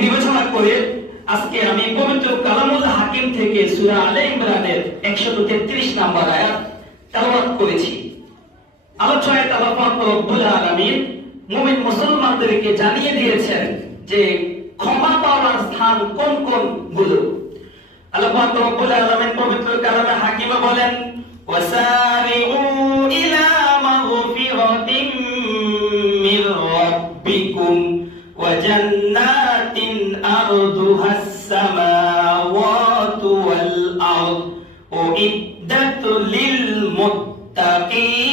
বিবেচনা করে আজকে আমি পবিত্র কালামুল হাকিম থেকে সূরা আলে ইমরানের 133 নম্বর আয়াত তেলাওয়াত করেছি। আলোচনায় আল্লাহ পাক রব্বুল আলামিন মুমিন মুসলমানদেরকে জানিয়ে দিয়েছেন যে ক্ষমা পাওয়ার স্থান কোন কোন গুলো। আল্লাহ পাক রব্বুল আলামিন পবিত্র কালামে হাকিমে বলেন, ওয়াসারিউ ইলা মাগফিরাতিন মির রাব্বিকুম ওয়া জান্নাতিন আরদুহাস সামাওয়াতু ওয়াল আরদ উইদ্দাত লিল মুত্তাকিন।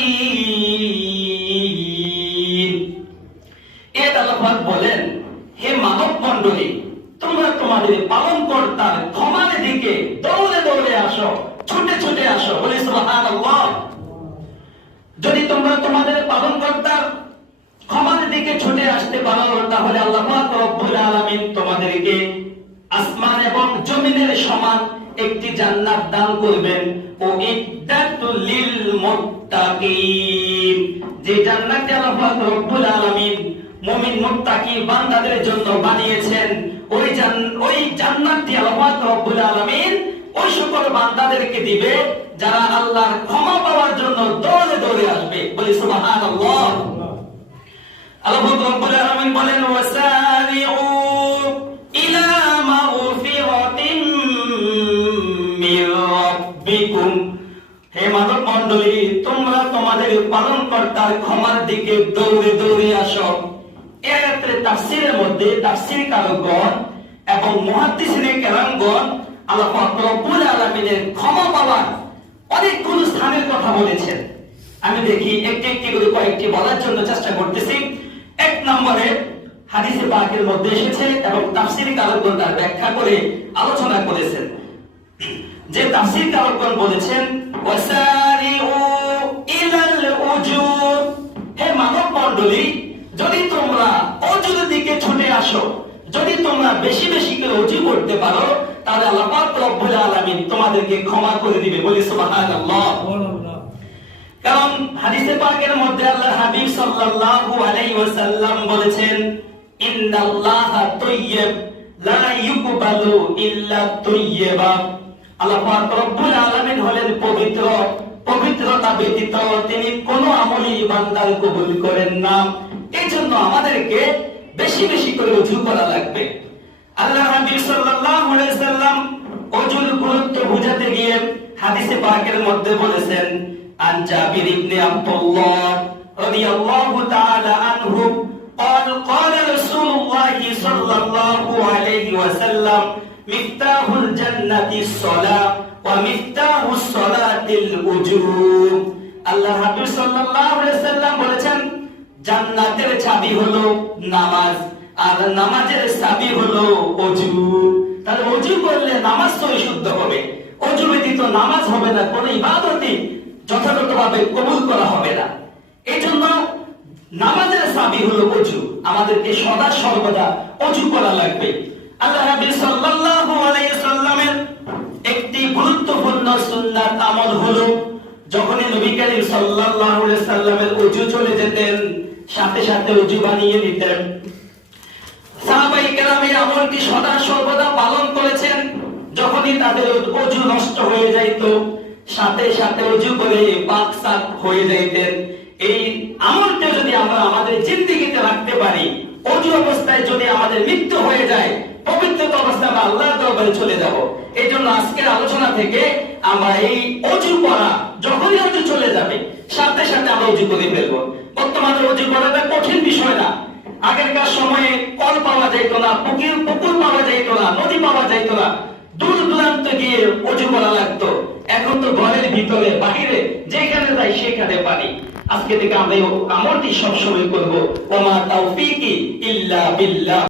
এটা আল্লাহ পাক বলেন, হে মানব মণ্ডলী, তোমরা তোমাদের পালনকর্তার ক্ষমার দিকে দৌড়ে দৌড়ে আসো, ছুটে ছুটে আসো। বলি সুবহানাল্লাহ। যদি তোমরা তোমাদের পালনকর্তার ক্ষমার দিকে ছুটে আসতে পারো, তাহলে আল্লাহ পাক রব্বুল আলামিন তোমাদেরকে আসমান এবং জমিনের সমান একটি জান্নাত দান করবেন। ও ইদ্দাতুল লিল মুত্তাকিন, যে জান্নাতটি আল্লাহ পাক রব্বুল আলামিন মুমিন মুত্তাকি বান্দাদের জন্য বানিয়েছেন, ওই জান্নাতটি আল্লাহ পাক রব্বুল আলামিন ওই সকল বান্দাদেরকে দিবে যারা আল্লাহর ক্ষমা পাওয়ার জন্য দৌড়ে দৌড়ে আসবে। বলি সুবহানাল্লাহ। আল্লাহ পাক রব্বুল আলামিন বলেন, ওয়াসারিউ ইলা মাগফিরাতিন মির রাব্বিকুম। হে মানব মণ্ডলী, তোমরা তোমাদের পালনকর্তার ক্ষমার দিকে দৌড়ে দৌড়ে আসো। এই আয়াতের তাফসীরের মধ্যে তাফসীরকারগণ এবং মুহাদ্দিসিনে কেরামগণ আল্লাহ পাক রব্বুল আলামিনের ক্ষমা পাওয়ার অনেকগুলো স্থানের কথা বলেছেন। আমি দেখি একটি একটি করে কয়েকটি বলার জন্য চেষ্টা করতেছি। এক নম্বরে হাদিসে পাকের মধ্যে এসেছে এবং তাফসীরকারগণ তার ব্যাখ্যা করে আলোচনা করেছেন, যে তাফসীরকারগণ বলেছেন, ওয়াসারিউ ইলাল উজুর। হে মানব মণ্ডলী, যদি তোমরা ওযুর দিকে ছুটে আসো, যদি তোমরা বেশি বেশি করে ওযু করতে পারো, তাহলে আল্লাহ পাক রব্বুল আলামিন তোমাদেরকে ক্ষমা করে দিবে। বলি সুবহানাল্লাহ। কারণ হাদিসে পাকের মধ্যে আল্লাহর হাবিব সাল্লাল্লাহু আলাইহি ওয়াসাল্লাম বলেছেন, ইন্নাল্লাহা তাইয়্যিব লা ইউকবালু ইল্লা তাইয়্যিবা। আল্লাহ পাক রব্বুল আলামিন হলেন পবিত্র, পবিত্রতা ব্যতীত তিনি কোনো আমলই বান্দার কবুল করেন না। এজন্য আমাদেরকে বেশি বেশি করে ওযু করা লাগবে। আল্লাহর হাবিব সাল্লাল্লাহু আলাইহি ওয়াসাল্লাম ওযুর গুরুত্ব বুঝাতে গিয়ে হাদিসে পাকের মধ্যে বলেছেন, আন জাবির ইবনে আব্দুল্লাহ রাদিয়াল্লাহু তাআলা আনহু قال قال رسول الله صلى الله عليه وسلم مفتاح الجنة الصلاة ومفتاح الصلاة الوضوء। আল্লাহর হাবিব সাল্লাল্লাহু আলাইহি ওয়াসাল্লাম বলেছেন, জান্নাতের চাবি হলো নামাজ, আর নামাজের চাবি হলো ওযু। তাহলে ওযু করলে নামাজ তো শুদ্ধ হবে, ওযু ব্যতীত নামাজ হবে না, কোনো ইবাদতই যথাযথভাবে কবুল করা হবে না। এজন্য নামাজের চাবি হলো ওযু। আমাদেরকে সদা সর্বদা ওযু করা লাগবে। আল্লাহর হাবিব সাল্লাল্লাহু আলাইহি ওয়াসাল্লামের একটি গুরুত্বপূর্ণ সুন্নাত আমল হলো, যখনই নবী করিম সাল্লাল্লাহু আলাইহি ওয়াসাল্লামের ওযু চলে যেতেন, সাথে সাথে ওযু বানিয়ে নিতেন। সাহাবায়ে কেরাম এই আমলটি সদা সর্বদা পালন করেছেন। যখনই তাদের ওযু নষ্ট হয়ে যাইত, সাথে সাথে ওযু করে পাক সাফ হয়ে যাইতেন। এই আমলটা যদি আমরা আমাদের জিন্দেগিতে রাখতে পারি, ওযু অবস্থায় যদি আমাদের মৃত্যু হয়ে যায়, পবিত্রতা অবস্থায় আমরা আল্লাহর দরবারে চলে যাব। এই জন্য আজকের আলোচনা থেকে আমরা এই ওযু করা, যখনই ওযু চলে যাবে সাথে সাথে আমরা ওযু করে ফেলবো। বর্তমানে ওযু করাটা কঠিন বিষয় না। আগেরকার সময়ে কল পাওয়া যেত না, পুকুর পাওয়া যেত না, নদী পাওয়া যেত না, দূর দূরান্ত গিয়ে ওযু করা লাগতো। এখন তো ঘরের ভিতরে বাহিরে যেখানে যাই সেখানে পানি। আজকে থেকে আমরা এই আমলটি সবসময় করবো। ওয়া মা তাওফীকি ইল্লা বিল্লাহ।